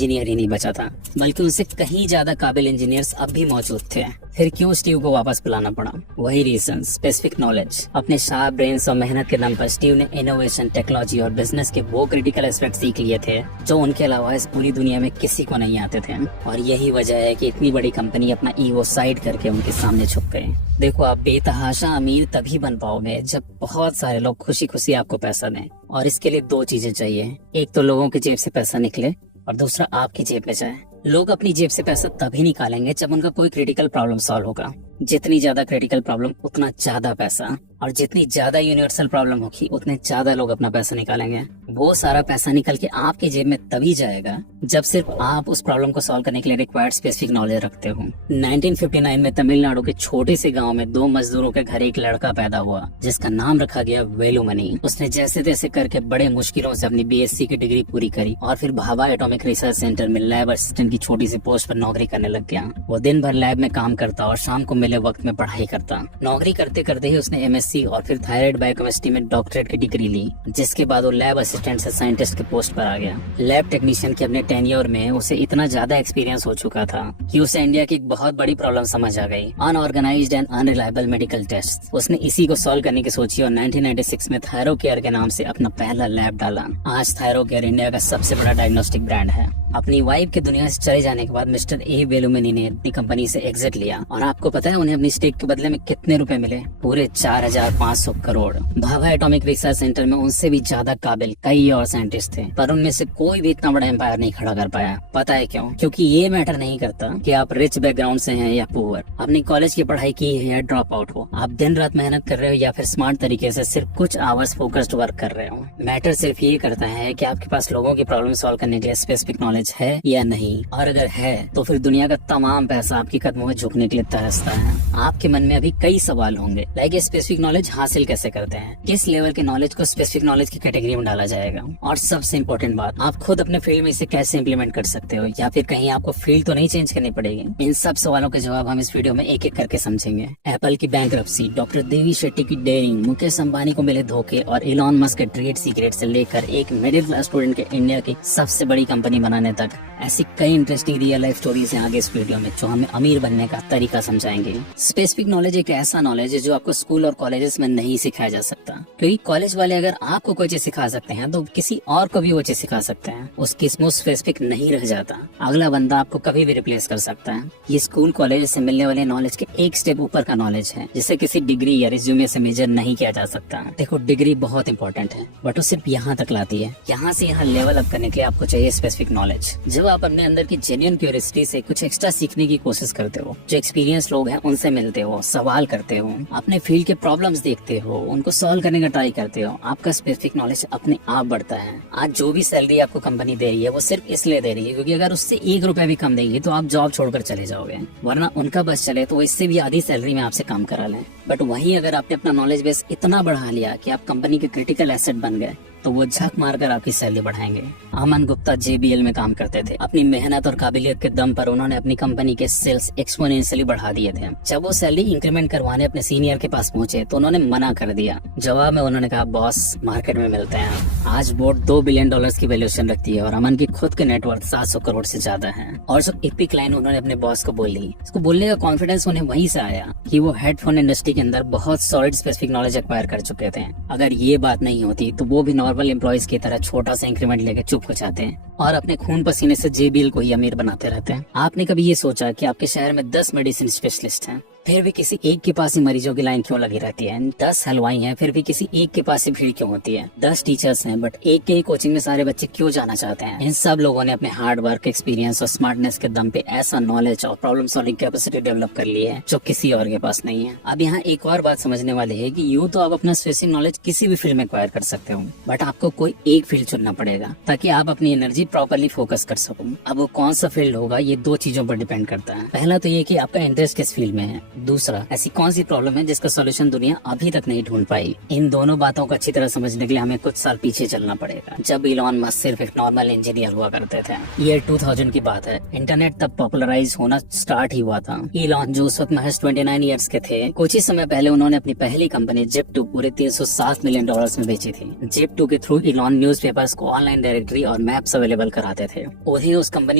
Engineer ही नहीं बचा था, बल्कि उनसे कहीं ज्यादा काबिल इंजीनियर्स अब भी मौजूद थे। फिर क्यों स्टीव को वापस बुलाना पड़ा? वही रीजन, स्पेसिफिक नॉलेज। अपने शार्प ब्रेन्स और मेहनत के दम पर स्टीव ने इनोवेशन, टेक्नोलॉजी और बिजनेस के वो क्रिटिकल एस्पेक्ट सीख लिए थे जो उनके अलावा इस पूरी दुनिया में किसी को नहीं आते थे। और यही वजह है कि इतनी बड़ी कंपनी अपना ईगो साइड करके उनके सामने झुक गए। देखो, आप बेतहाशा अमीर तभी बन पाओगे जब बहुत सारे लोग खुशी खुशी आपको पैसा दें, और इसके लिए दो चीजें चाहिए। एक तो लोगों की जेब से पैसा निकले, और दूसरा आपकी जेब में जाए। लोग अपनी जेब से पैसा तभी निकालेंगे जब उनका कोई क्रिटिकल प्रॉब्लम सॉल्व होगा। जितनी ज्यादा क्रिटिकल प्रॉब्लम उतना ज्यादा पैसा, और जितनी ज्यादा यूनिवर्सल प्रॉब्लम होगी उतने ज्यादा लोग अपना पैसा निकालेंगे। वो सारा पैसा निकल के आपके जेब में तभी जाएगा जब सिर्फ आप उस प्रॉब्लम को सॉल्व करने के लिए रिक्वायर्ड स्पेसिफिक नॉलेज रखते हो। 1959 में तमिलनाडु के छोटे से गांव में दो मजदूरों के घर एक लड़का पैदा हुआ जिसका नाम रखा गया वेलुमणि। उसने जैसे तैसे करके बड़े मुश्किलों से अपनी BSc की डिग्री पूरी करी और फिर भाभा एटॉमिक रिसर्च सेंटर में लैब असिस्टेंट की छोटी सी पोस्ट पर नौकरी करने लग गया। वो दिन भर लैब में काम करता और शाम को मिले वक्त में पढ़ाई करता। नौकरी करते करते ही उसने MSc और फिर थायराइड बायोकेमिस्ट्री में डॉक्टरेट की डिग्री ली, जिसके बाद वो लैब असिस्टेंट से साइंटिस्ट के पोस्ट पर आ गया। लैब टेक्नीशियन के अपने टेन्योर में उसे इतना ज्यादा एक्सपीरियंस हो चुका था कि उसे इंडिया की एक बहुत बड़ी प्रॉब्लम समझ आ गई, unorganised and unreliable medical test. उसने इसी को सॉल्व करने की सोची और 1996 में थायरो केयर के नाम से अपना पहला लैब डाला। आज थायरो केयर इंडिया का सबसे बड़ा डायग्नोस्टिक ब्रांड है। अपनी वाइफ के दुनिया से चले जाने के बाद मिस्टर ए वेलुमणि ने अपनी कंपनी से एग्जिट लिया, और आपको पता है उन्हें अपनी स्टेक के बदले में कितने रुपए मिले? पूरे 4500 crore. Bhabha atomic research centre में उनसे भी ज्यादा काबिल कई और साइंटिस्ट थे, पर उनमें से कोई भी इतना बड़ा एम्पायर नहीं खड़ा कर पाया। पता है क्यों? क्योंकि ये मैटर नहीं करता कि आप रिच बैकग्राउंड से हैं या पुअर, अपनी कॉलेज की पढ़ाई की है या ड्रॉप आउट हो, आप दिन रात मेहनत कर रहे हो या फिर स्मार्ट तरीके से सिर्फ कुछ आवर्स फोकस्ड वर्क कर रहे हो। मैटर सिर्फ ये करता है कि आपके पास लोगों की प्रॉब्लम सॉल्व करने के लिए स्पेसिफिक नॉलेज है या नहीं, और अगर है तो फिर दुनिया का तमाम पैसा आपके कदमों में झुकने के लिए तरसता है। आपके मन में अभी कई सवाल होंगे, लाइक स्पेसिफिक नॉलेज हासिल कैसे करते हैं, किस लेवल के नॉलेज को स्पेसिफिक नॉलेज की कैटेगरी में डाला जाएगा, और सबसे इम्पोर्टेंट बात, आप खुद अपने फील्ड में इसे कैसे इम्प्लीमेंट कर सकते हो, या फिर कहीं आपको फील्ड तो नहीं चेंज करनी पड़ेगी। इन सब सवालों के जवाब हम इस वीडियो में एक एक करके समझेंगे। एप्पल की बैंकरप्सी, डॉक्टर देवी शेट्टी की डेयरिंग, मुकेश अंबानी को मिले धोखे, और इलॉन मस्क के ट्रेड सीक्रेट से लेकर एक मिडिल क्लास स्टूडेंट के इंडिया की सबसे बड़ी कंपनी बनाने तक, ऐसी कई इंटरेस्टिंग रियल लाइफ स्टोरीज हैं आगे इस वीडियो में जो हमें अमीर बनने का तरीका समझाएंगे। स्पेसिफिक नॉलेज एक ऐसा नॉलेज है जो आपको स्कूल और कॉलेजेस में नहीं सिखाया जा सकता, क्योंकि कॉलेज वाले अगर आपको कोई चीज सिखा सकते हैं तो किसी और को भी वो चीज सिखा सकते हैं। उसकी स्मूथ स्पेसिफिक नहीं रह जाता, अगला बंदा आपको कभी भी रिप्लेस कर सकता है। ये स्कूल कॉलेज से मिलने वाले नॉलेज के एक स्टेप ऊपर का नॉलेज है, जिसे किसी डिग्री या रिज्यूमे से मेजर नहीं किया जा सकता। देखो, डिग्री बहुत इंपॉर्टेंट है, बट वो सिर्फ यहाँ तक लाती है। यहाँ से यहाँ लेवल अप करने के लिए आपको चाहिए स्पेसिफिक नॉलेज। जब आप अपने अंदर की जेन्युइन क्यूरियोसिटी से कुछ एक्स्ट्रा सीखने की कोशिश करते हो, जो एक्सपीरियंस लोग हैं उनसे मिलते हो, सवाल करते हो, अपने फील्ड के प्रॉब्लम्स देखते हो, उनको सॉल्व करने का ट्राई करते हो, आपका स्पेसिफिक नॉलेज अपने आप बढ़ता है। आज जो भी सैलरी आपको कंपनी दे रही है वो सिर्फ इसलिए दे रही है क्योंकि अगर उससे 1 रुपया भी कम देगी तो आप जॉब छोड़कर चले जाओगे, वरना उनका बस चले तो वो इससे भी आधी सैलरी में आपसे काम करा लें। बट वहीं अगर आपने अपना नॉलेज बेस इतना बढ़ा लिया कि आप कंपनी के क्रिटिकल एसेट बन गए, तो वो झक मारकर आपकी सैलरी बढ़ाएंगे। अमन गुप्ता JBL में काम करते थे। अपनी मेहनत और काबिलियत के दम पर उन्होंने अपनी कंपनी के सेल्स एक्सपोनेंशियली बढ़ा दिए थे। जब वो सैलरी इंक्रीमेंट करवाने अपने सीनियर के पास पहुंचे तो उन्होंने मना कर दिया। जवाब में उन्होंने कहा, बॉस मार्केट में मिलते हैं। आज बोर्ड $2 बिलियन की वैल्यूएशन रखती है और अमन की खुद के नेटवर्थ 700 करोड़ से ज्यादा है। और जो एपिक लाइन उन्होंने अपने बॉस को बोली, उसको बोलने का कॉन्फिडेंस उन्हें वहीं से आया कि वो हेडफोन इंडस्ट्री के अंदर बहुत सॉलिड स्पेसिफिक नॉलेज एक्वायर कर चुके थे। अगर ये बात नहीं होती तो वो भी नॉर्मल एम्प्लॉइज की तरह छोटा सा इंक्रीमेंट लेके चुप हो जाते हैं और अपने खून पसीने से JBL को ही अमीर बनाते रहते हैं। आपने कभी ये सोचा कि आपके शहर में 10 मेडिसिन स्पेशलिस्ट हैं, फिर भी किसी एक के पास ही मरीजों की लाइन क्यों लगी रहती है? 10 हलवाई हैं, फिर भी किसी एक के पास ही भीड़ क्यों होती है? 10 टीचर्स हैं, बट एक के ही कोचिंग में सारे बच्चे क्यों जाना चाहते हैं? इन सब लोगों ने अपने हार्ड वर्क, एक्सपीरियंस और स्मार्टनेस के दम पे ऐसा नॉलेज और प्रॉब्लम सॉल्विंग कैपेसिटी डेवलप कर ली है जो किसी और के पास नहीं है। अब यहाँ एक और बात समझने वाली है कि यूँ तो आप अपना स्पेसिफिक नॉलेज किसी भी फील्ड में एक्वायर कर सकते हो, बट आपको कोई एक फील्ड चुनना पड़ेगा ताकि आप अपनी एनर्जी प्रॉपरली फोकस कर सको। अब वो कौन सा फील्ड होगा ये 2 चीजों पर डिपेंड करता है। पहला तो ये कि आपका इंटरेस्ट किस फील्ड में है। दूसरा, ऐसी कौन सी प्रॉब्लम है जिसका सॉल्यूशन दुनिया अभी तक नहीं ढूंढ पाई। इन दोनों बातों को अच्छी तरह समझने के लिए हमें कुछ साल पीछे चलना पड़ेगा, जब इलॉन मस्क सिर्फ एक नॉर्मल इंजीनियर हुआ करते थे। ईयर 2000 की बात है। इंटरनेट तब पॉपुलराइज होना स्टार्ट ही हुआ था। इलॉन जो उस वक्त महज 29 ईयर्स के थे, कुछ ही समय पहले उन्होंने अपनी पहली कंपनी Zip2 पूरे $307 मिलियन में बेची थी। Zip2 के थ्रू इलॉन न्यूज़पेपर्स को ऑनलाइन डायरेक्टरी और मैप्स अवेलेबल कराते थे। वही उस कंपनी